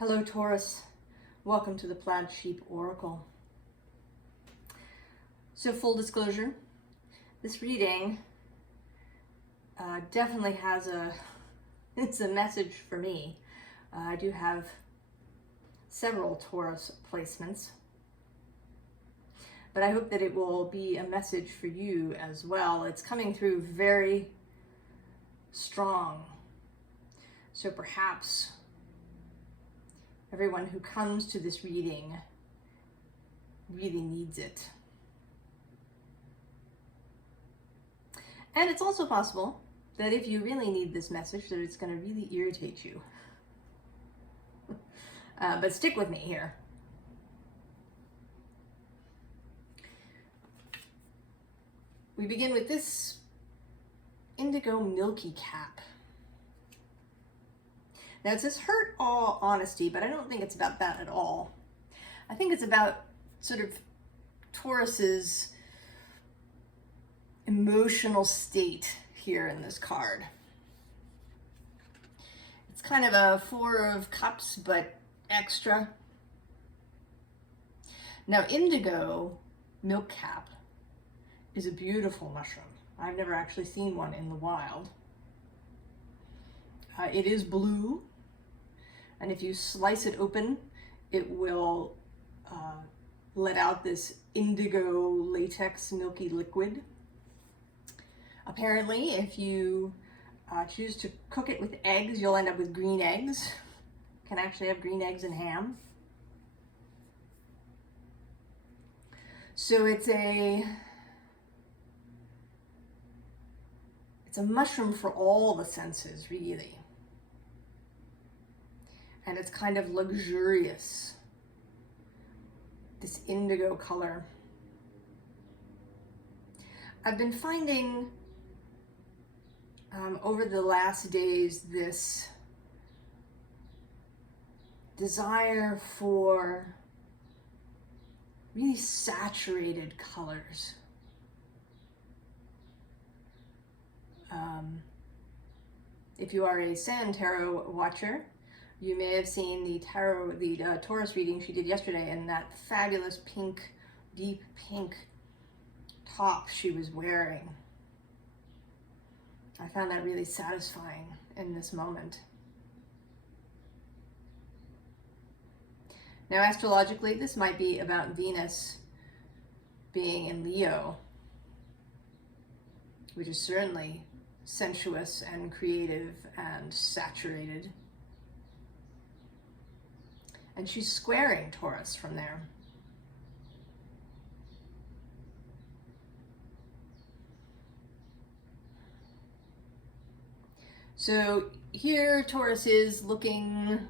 Hello Taurus, welcome to the Plaid Sheep Oracle. So full disclosure, this reading definitely has it's a message for me. I do have several Taurus placements, but I hope that it will be a message for you as well. It's coming through very strong, so perhaps everyone who comes to this reading really needs it. And it's also possible that if you really need this message, that it's going to really irritate you. But stick with me here. We begin with this indigo milky cap. Now it says hurt all honesty, but I don't think it's about that at all. I think it's about sort of Taurus's emotional state here in this card. It's kind of a Four of Cups, but extra. Now indigo milk cap is a beautiful mushroom. I've never actually seen one in the wild. It is blue, and if you slice it open, it will let out this indigo latex milky liquid. Apparently, if you choose to cook it with eggs, you'll end up with green eggs. Can actually have green eggs and ham. So it's a mushroom for all the senses, really. And it's kind of luxurious, this indigo color. I've been finding over the last days this desire for really saturated colors. If you are a Sand Tarot watcher, you may have seen the Taurus reading she did yesterday, and that fabulous pink, deep pink top she was wearing. I found that really satisfying in this moment. Now, astrologically, this might be about Venus being in Leo, which is certainly sensuous and creative and saturated. And she's squaring Taurus from there. So here Taurus is looking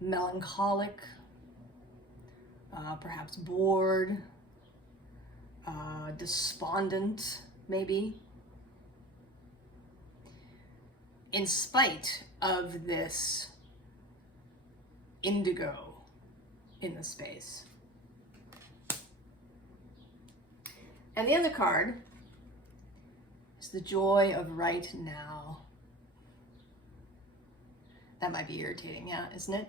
melancholic, perhaps bored, despondent, maybe, in spite of this indigo in the space. And the other card is the joy of right now. That might be irritating, yeah, isn't it?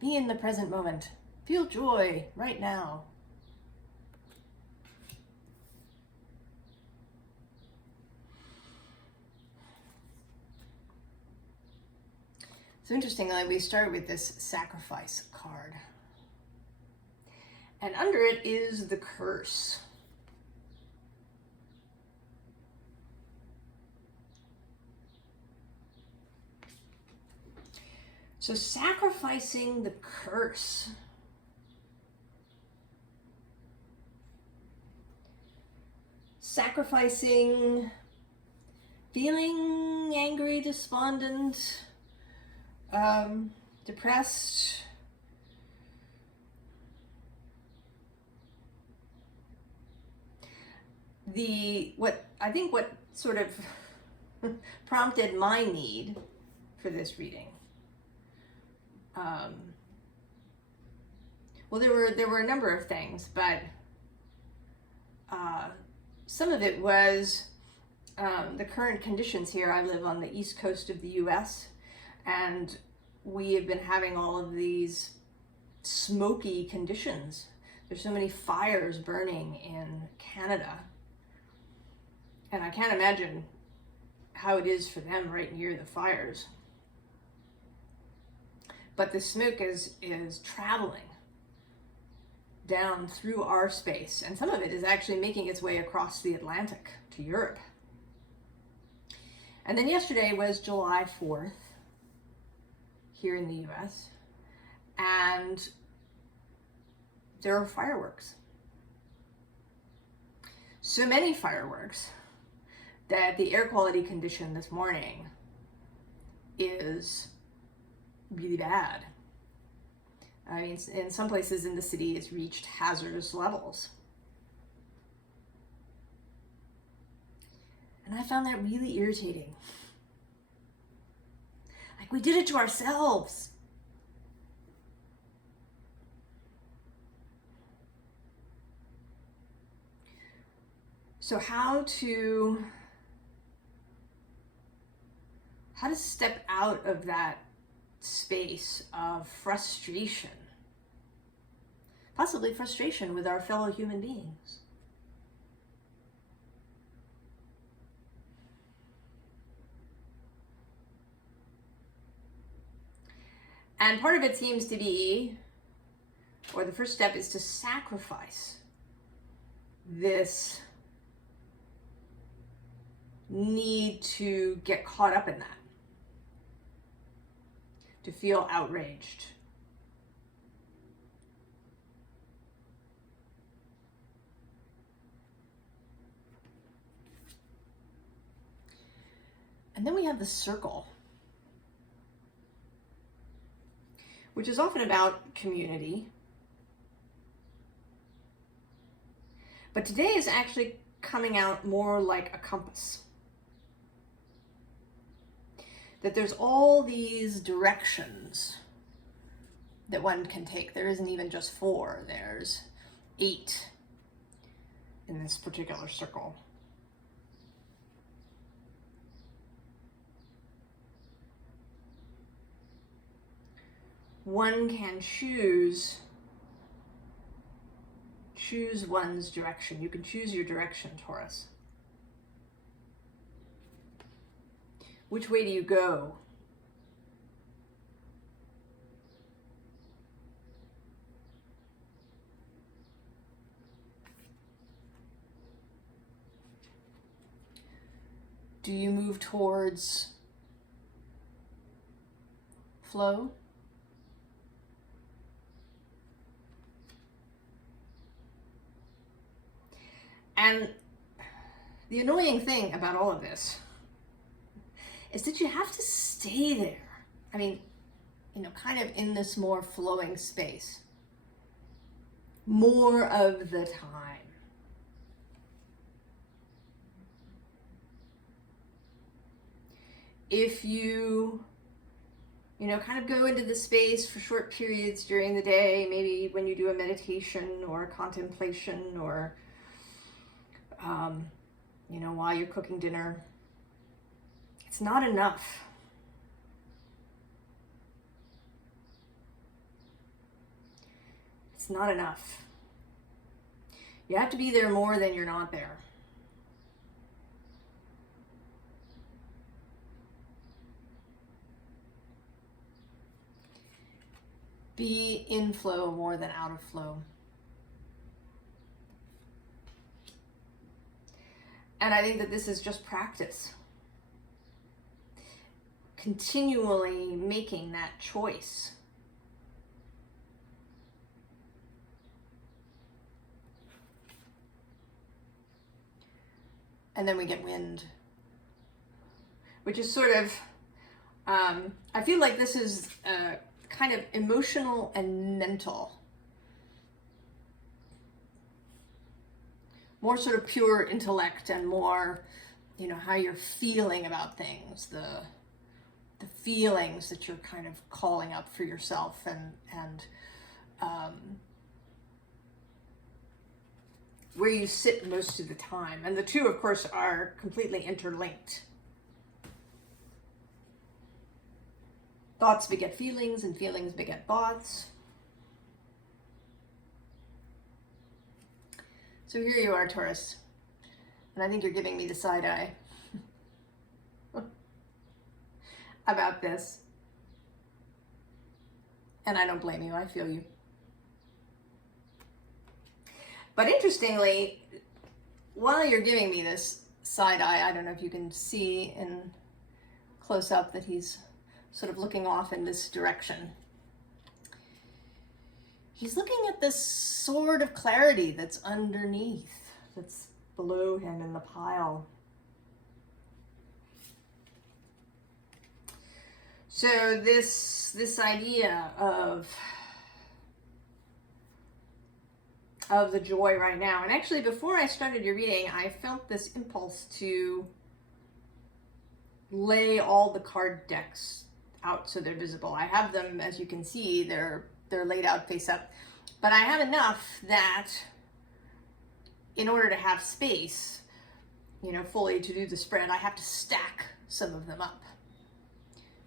Be in the present moment. Feel joy right now. So interestingly, we start with this sacrifice card. And under it is the curse. So sacrificing the curse. Sacrificing feeling angry, despondent, depressed, what sort of prompted my need for this reading. Well, there were a number of things, but some of it was the current conditions here. I live on the east coast of the U.S., And we have been having all of these smoky conditions. There's so many fires burning in Canada. And I can't imagine how it is for them right near the fires. But the smoke is traveling down through our space, and some of it is actually making its way across the Atlantic to Europe. And then yesterday was July 4th here in the US, and there are fireworks. So many fireworks that the air quality condition this morning is really bad. I mean, in some places in the city, it's reached hazardous levels. And I found that really irritating. Like, we did it to ourselves. So how to step out of that space of frustration, possibly frustration with our fellow human beings. And part of it seems to be, or the first step is to sacrifice this need to get caught up in that, to feel outraged. And then we have the circle, which is often about community. But today is actually coming out more like a compass. That there's all these directions that one can take. There isn't even just 4, there's 8 in this particular circle. One can choose one's direction. You can choose your direction, Taurus. Which way do you go? Do you move towards flow? And the annoying thing about all of this is that you have to stay there. I mean, kind of in this more flowing space more of the time. If you, kind of go into the space for short periods during the day, maybe when you do a meditation or a contemplation or, while you're cooking dinner, it's not enough. It's not enough. You have to be there more than you're not there. Be in flow more than out of flow. And I think that this is just practice. Continually making that choice. And then we get wind, which is sort of, I feel like this is kind of emotional and mental. More sort of pure intellect and more, how you're feeling about things, the feelings that you're kind of calling up for yourself and where you sit most of the time. And the two, of course, are completely interlinked. Thoughts beget feelings, and feelings beget thoughts. So here you are, Taurus. And I think you're giving me the side eye about this. And I don't blame you, I feel you. But interestingly, while you're giving me this side eye, I don't know if you can see in close up that he's sort of looking off in this direction. He's looking at this sort of clarity that's underneath, that's below him in the pile. So this idea of the joy right now, and actually before I started your reading, I felt this impulse to lay all the card decks out so they're visible. I have them, as you can see, they're laid out face up, but I have enough that in order to have space, you know, fully to do the spread, I have to stack some of them up.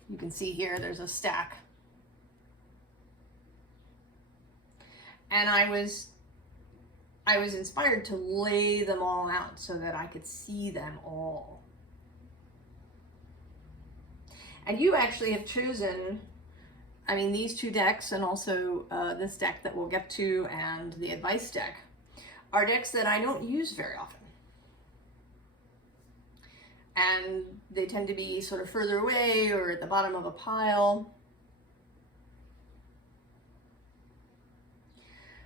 You can see here, there's a stack. And I was inspired to lay them all out so that I could see them all. And you actually have chosen, I mean, these two decks and also this deck that we'll get to and the advice deck are decks that I don't use very often. And they tend to be sort of further away or at the bottom of a pile.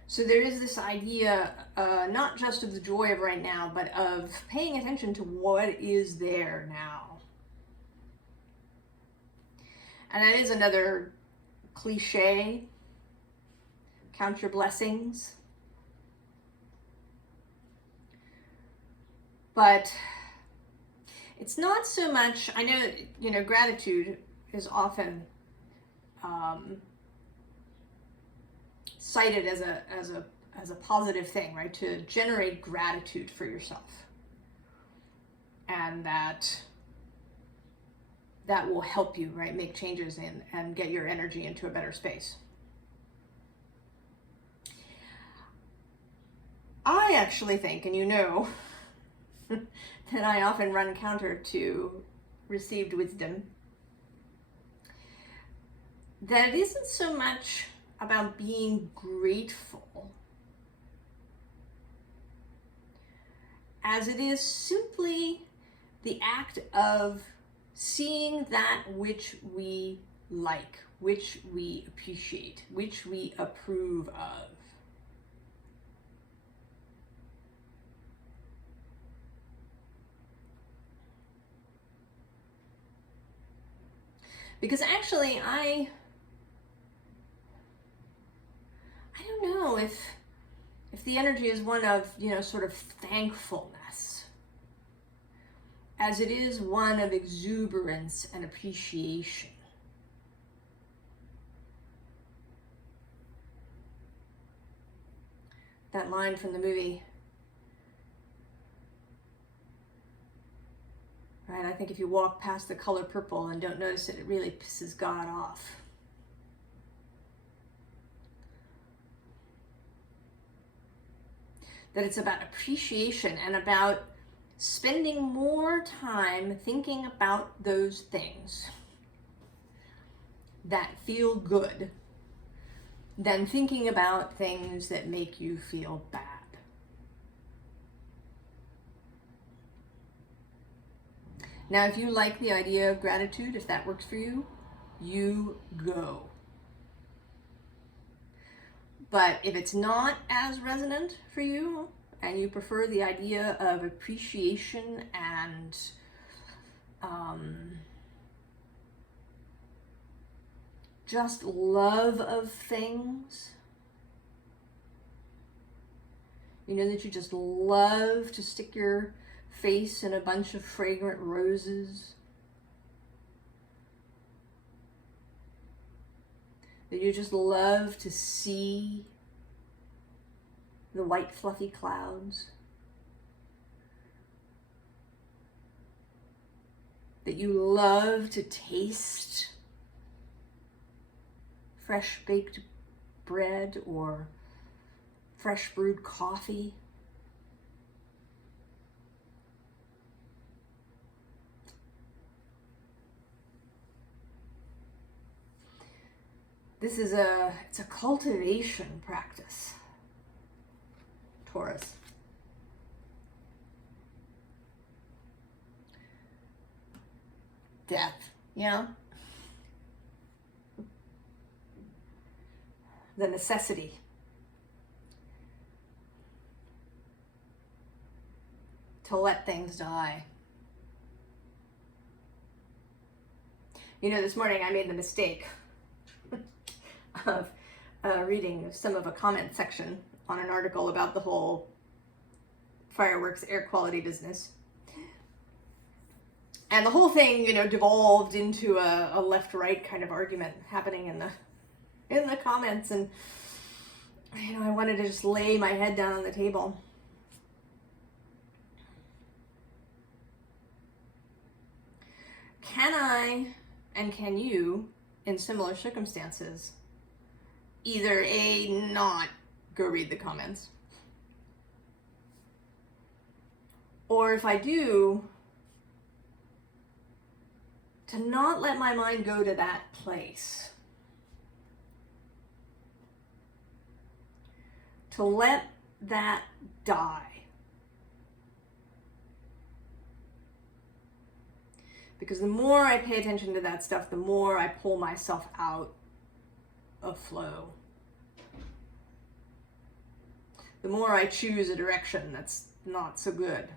So there is this idea, not just of the joy of right now, but of paying attention to what is there now. And that is another cliche, count your blessings. But it's not so much, I know, you know, gratitude is often cited as a positive thing, right? To generate gratitude for yourself. And that will help you, right? Make changes and get your energy into a better space. I actually think, and you know, that I often run counter to received wisdom, that it isn't so much about being grateful as it is simply the act of seeing that which we like, which we appreciate, which we approve of. Because actually, I don't know if the energy is one of, you know, sort of thankfulness, as it is one of exuberance and appreciation. That line from the movie, right? I think if you walk past the color purple and don't notice it, it really pisses God off. That it's about appreciation and about spending more time thinking about those things that feel good than thinking about things that make you feel bad. Now, if you like the idea of gratitude, if that works for you, you go. But if it's not as resonant for you, and you prefer the idea of appreciation and just love of things, you know, that you just love to stick your face in a bunch of fragrant roses, that you just love to see the white fluffy clouds, that you love to taste fresh baked bread or fresh brewed coffee. This is it's a cultivation practice, Taurus. Death, yeah. The necessity. To let things die. You know, this morning I made the mistake of reading some of a comment section on an article about the whole fireworks air quality business. And the whole thing, you know, devolved into a left-right kind of argument happening in the comments, and you know, I wanted to just lay my head down on the table. Can I and can you, in similar circumstances, either A, not go read the comments, or if I do, to not let my mind go to that place. To let that die. Because the more I pay attention to that stuff, the more I pull myself out of flow. The more I choose a direction that's not so good.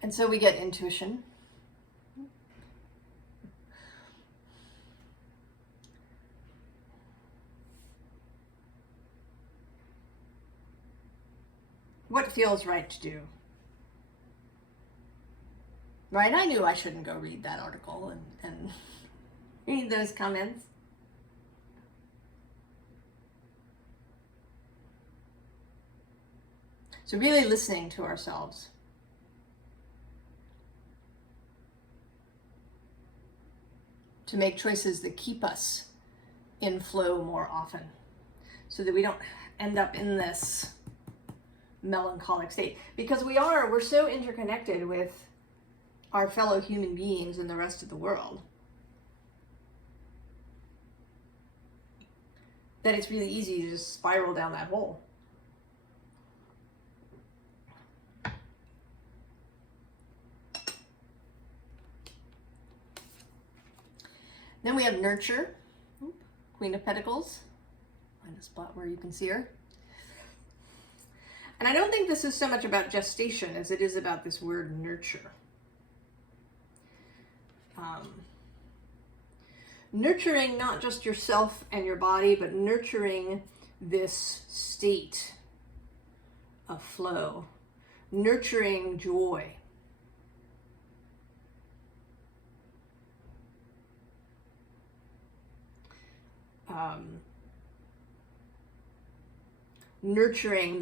And so we get intuition. What feels right to do? Right, I knew I shouldn't go read that article and read those comments. So really listening to ourselves. To make choices that keep us in flow more often, so that we don't end up in this melancholic state. Because we're so interconnected with our fellow human beings and the rest of the world that it's really easy to just spiral down that hole. Then we have nurture, Queen of Pentacles. Find a spot where you can see her. And I don't think this is so much about gestation as it is about this word nurture. Nurturing not just yourself and your body, but nurturing this state of flow. Nurturing joy. Nurturing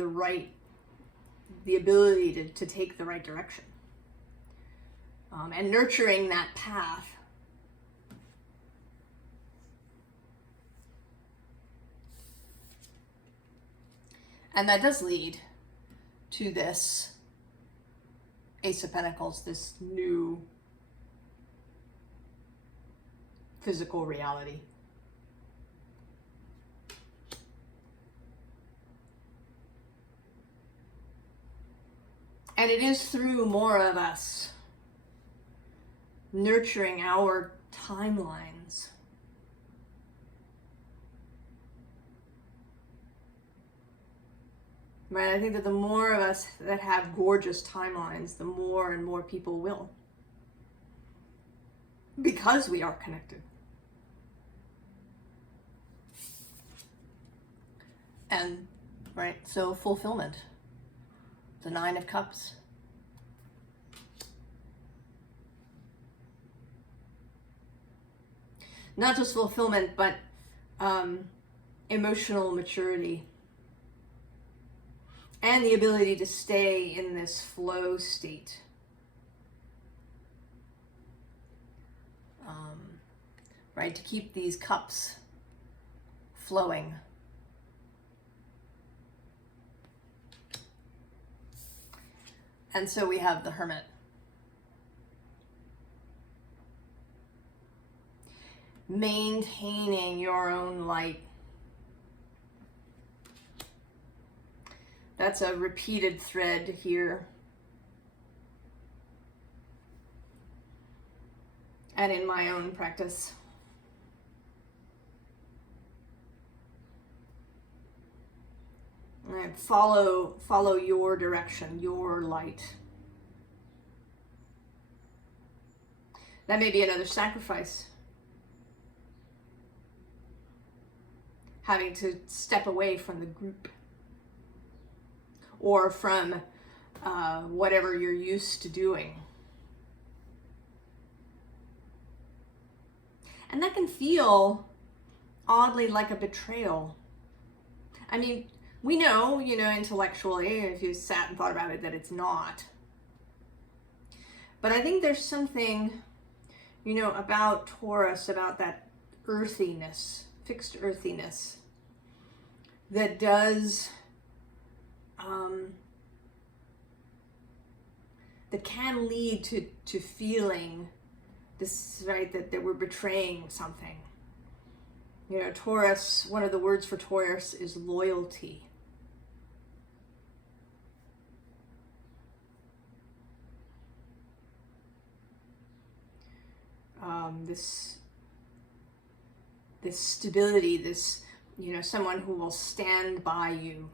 the ability to take the right direction. And nurturing that path. And that does lead to this Ace of Pentacles, this new physical reality. And it is through more of us nurturing our timelines. Right? I think that the more of us that have gorgeous timelines, the more and more people will. Because we are connected. And, right, so fulfillment. The Nine of Cups. Not just fulfillment, but emotional maturity. And the ability to stay in this flow state. right? To keep these cups flowing. And so we have the Hermit. Maintaining your own light. That's a repeated thread here. And in my own practice. And follow your direction, your light. That may be another sacrifice. Having to step away from the group. Or from whatever you're used to doing. And that can feel oddly like a betrayal. I mean, we know, intellectually, if you sat and thought about it, that it's not. But I think there's something, about Taurus, about that earthiness, fixed earthiness, that does, that can lead to feeling this, right, that we're betraying something. Taurus, one of the words for Taurus is loyalty. This stability, this, someone who will stand by you.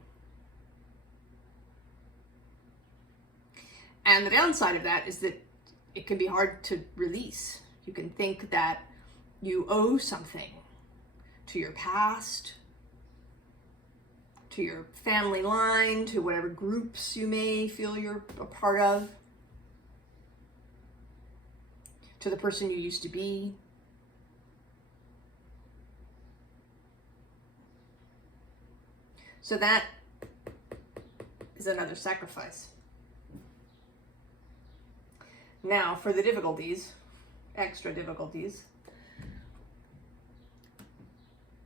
And the downside of that is that it can be hard to release. You can think that you owe something to your past, to your family line, to whatever groups you may feel you're a part of, to the person you used to be. So that is another sacrifice. Now, for the difficulties, extra difficulties,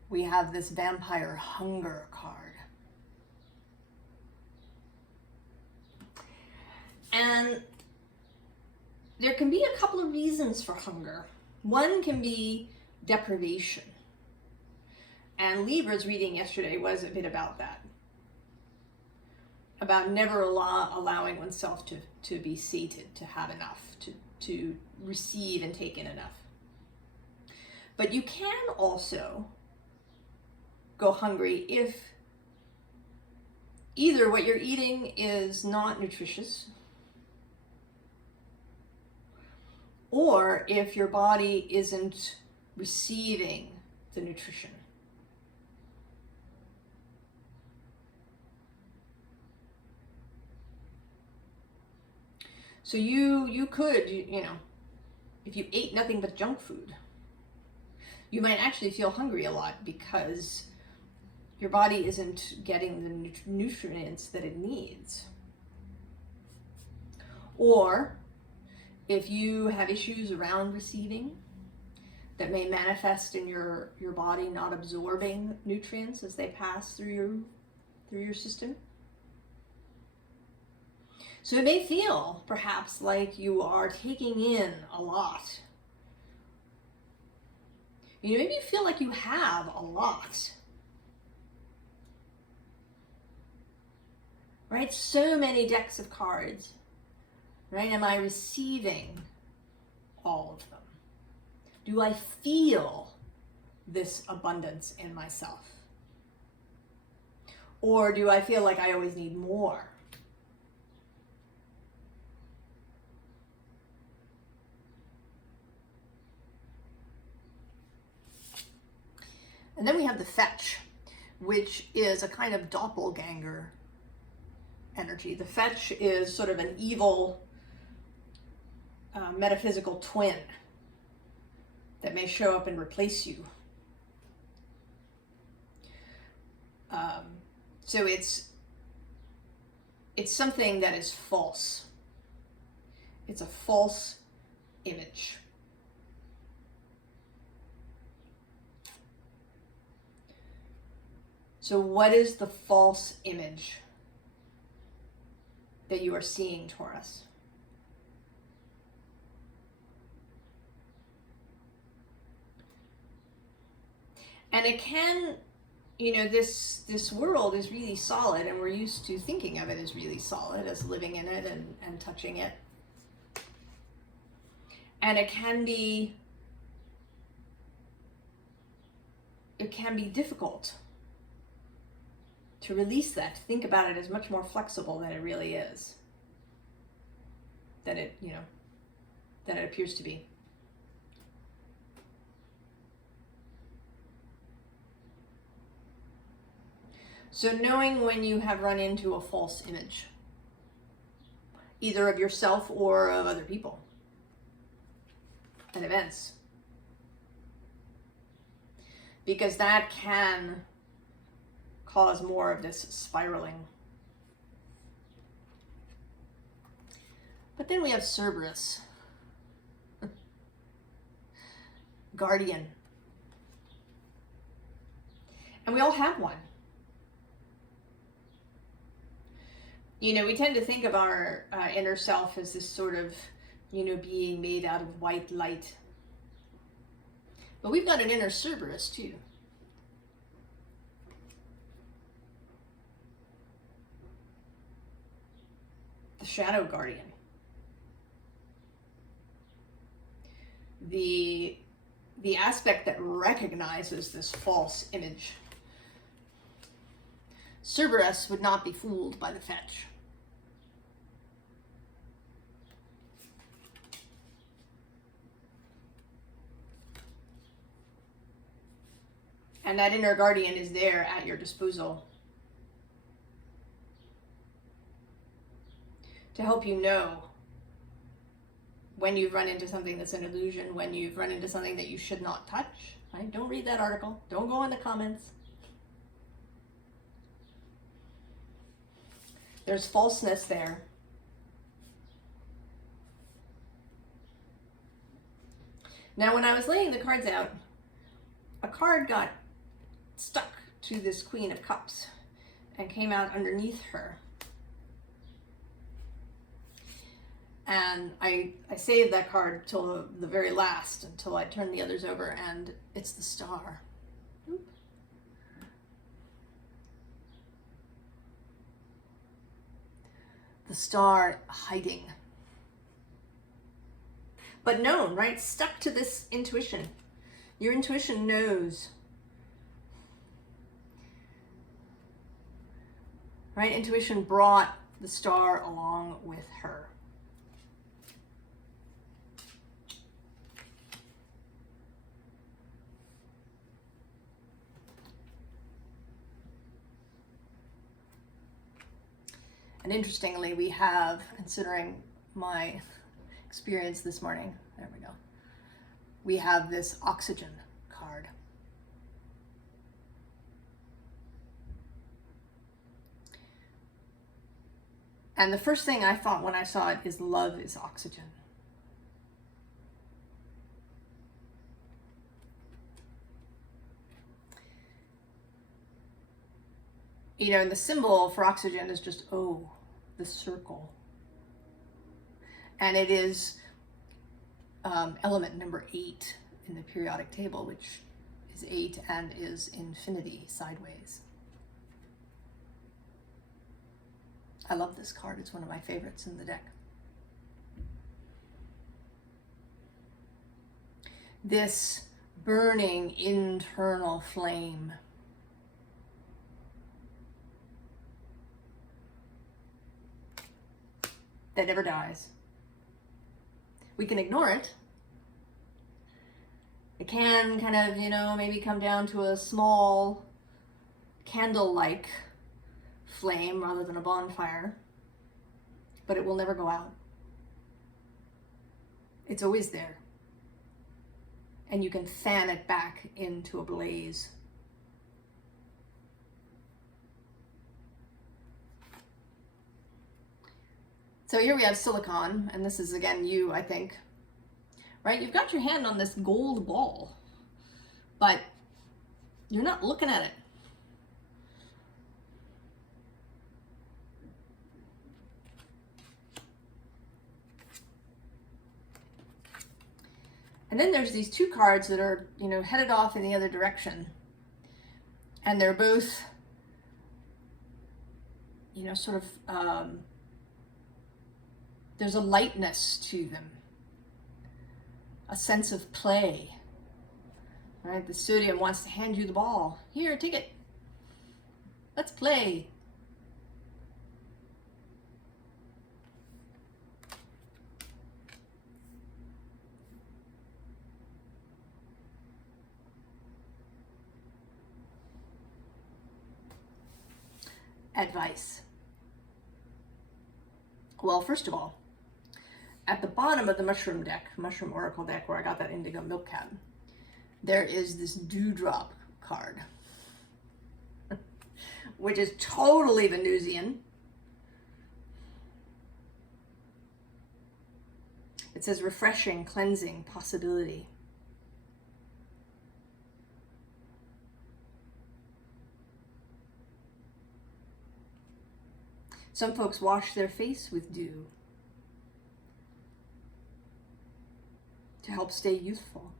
we have this Vampire Hunger card. And there can be a couple of reasons for hunger. One can be deprivation. And Libra's reading yesterday was a bit about that. About never allowing oneself to be sated, to have enough, to receive and take in enough. But you can also go hungry if either what you're eating is not nutritious, or if your body isn't receiving the nutrition. So you could, if you ate nothing but junk food, you might actually feel hungry a lot because your body isn't getting the nutrients that it needs. Or if you have issues around receiving that may manifest in your body not absorbing nutrients as they pass through your system. So it may feel perhaps like you are taking in a lot. Maybe you feel like you have a lot. Right? So many decks of cards. Right? Am I receiving all of them? Do I feel this abundance in myself? Or do I feel like I always need more? And then we have the Fetch, which is a kind of doppelganger energy. The Fetch is sort of an evil metaphysical twin that may show up and replace you. So it's something that is false. It's a false image. So what is the false image that you are seeing, Taurus? And it can, you know, this world is really solid, and we're used to thinking of it as really solid, as living in it and touching it. And it can be difficult to release that, to think about it as much more flexible than it really is, than it, you know, than it appears to be. So knowing when you have run into a false image, either of yourself or of other people and events, because that can cause more of this spiraling. But then we have Cerberus, guardian. And we all have one. You know, we tend to think of our inner self as this sort of, you know, being made out of white light. But we've got an inner Cerberus too. The shadow guardian. The aspect that recognizes this false image. Cerberus would not be fooled by the fetch. And that inner guardian is there at your disposal to help you know when you've run into something that's an illusion, when you've run into something that you should not touch. Right? Don't read that article. Don't go in the comments. There's falseness there. Now, when I was laying the cards out, a card got stuck to this Queen of Cups and came out underneath her. And I saved that card till the very last, until I turned the others over, and it's the Star. Oop. The Star hiding. But known, right? Stuck to this intuition. Your intuition knows. Right? Intuition brought the Star along with her. And interestingly, we have, considering my experience this morning, there we go, we have this oxygen card. And the first thing I thought when I saw it is love is oxygen. You know, and the symbol for oxygen is just O, the circle. And it is element number 8 in the periodic table, which is 8 and is infinity sideways. I love this card. It's one of my favorites in the deck. This burning internal flame. That never dies. We can ignore it. It can kind of, you know, maybe come down to a small candle-like flame rather than a bonfire, but it will never go out. It's always there. And you can fan it back into a blaze. So here we have silicon, and this is again you, I think, right? You've got your hand on this gold ball, but you're not looking at it. And then there's these two cards that are, you know, headed off in the other direction. And they're both, you know, sort of, there's a lightness to them, a sense of play. Right? The sodium wants to hand you the ball. Here, take it. Let's play. Advice. Well, first of all, at the bottom of the mushroom deck, mushroom oracle deck, where I got that indigo milk cap, there is this dewdrop card, which is totally Venusian. It says refreshing, cleansing, possibility. Some folks wash their face with dew to help stay youthful.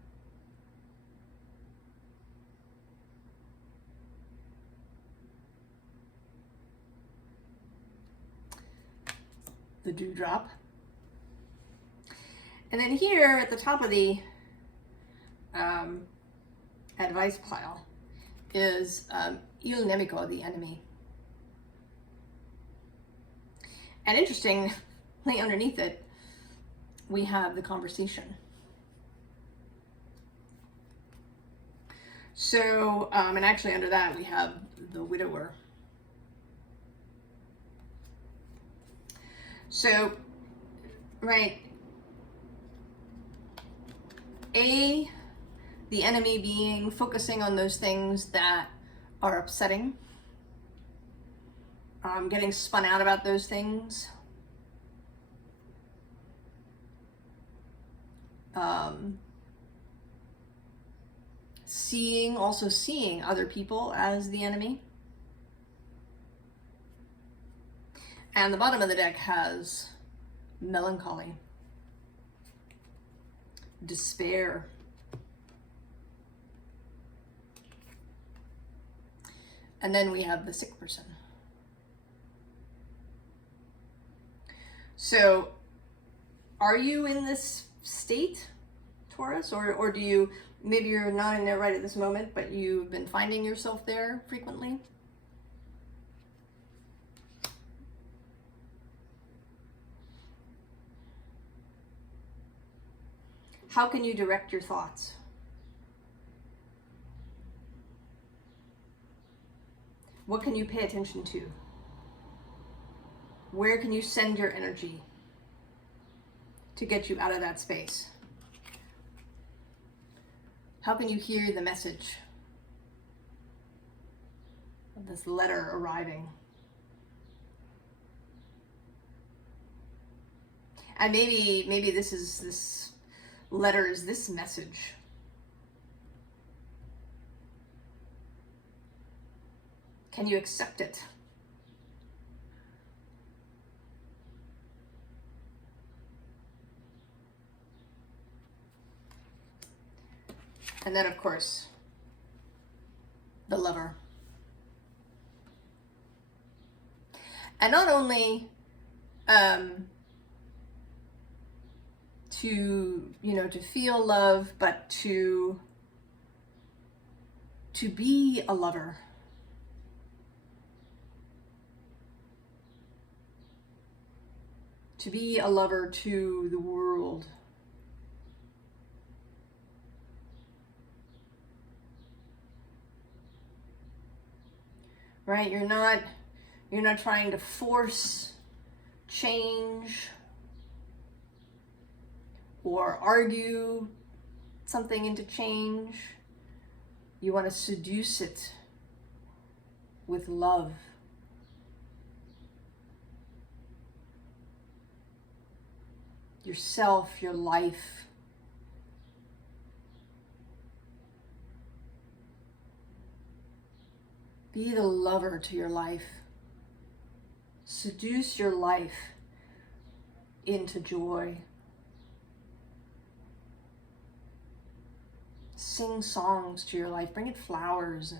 The dewdrop. And then here at the top of the advice pile is Il Nemico, the enemy. And interestingly, underneath it, we have the conversation. So, and actually under that, we have the widower. So, right, the enemy being focusing on those things that are upsetting, getting spun out about those things, also seeing other people as the enemy. And the bottom of the deck has melancholy, despair, and then we have the sick person. So, are you in this state, Taurus, or do you, maybe you're not in there right at this moment, but you've been finding yourself there frequently? How can you direct your thoughts? What can you pay attention to? Where can you send your energy to get you out of that space? How can you hear the message of this letter arriving? And maybe this letter is this message. Can you accept it? And then, of course, the lover. And not only to feel love, but to be a lover. To be a lover to the world. Right? You're not trying to force change or argue something into change. You want to seduce it with love. Yourself, your life. Be the lover to your life. Seduce your life into joy. Sing songs to your life. Bring it flowers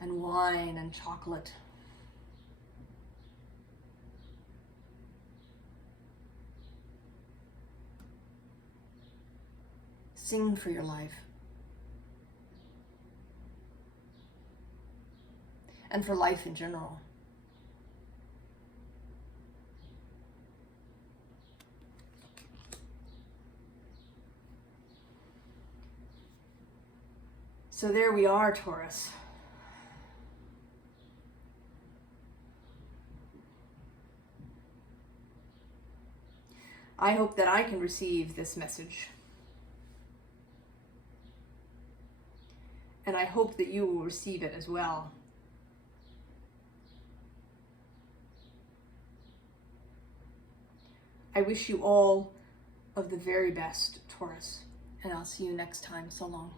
and wine and chocolate. Sing for your life. And for life in general. So there we are, Taurus. I hope that I can receive this message. And I hope that you will receive it as well. I wish you all of the very best, Taurus, and I'll see you next time. So long.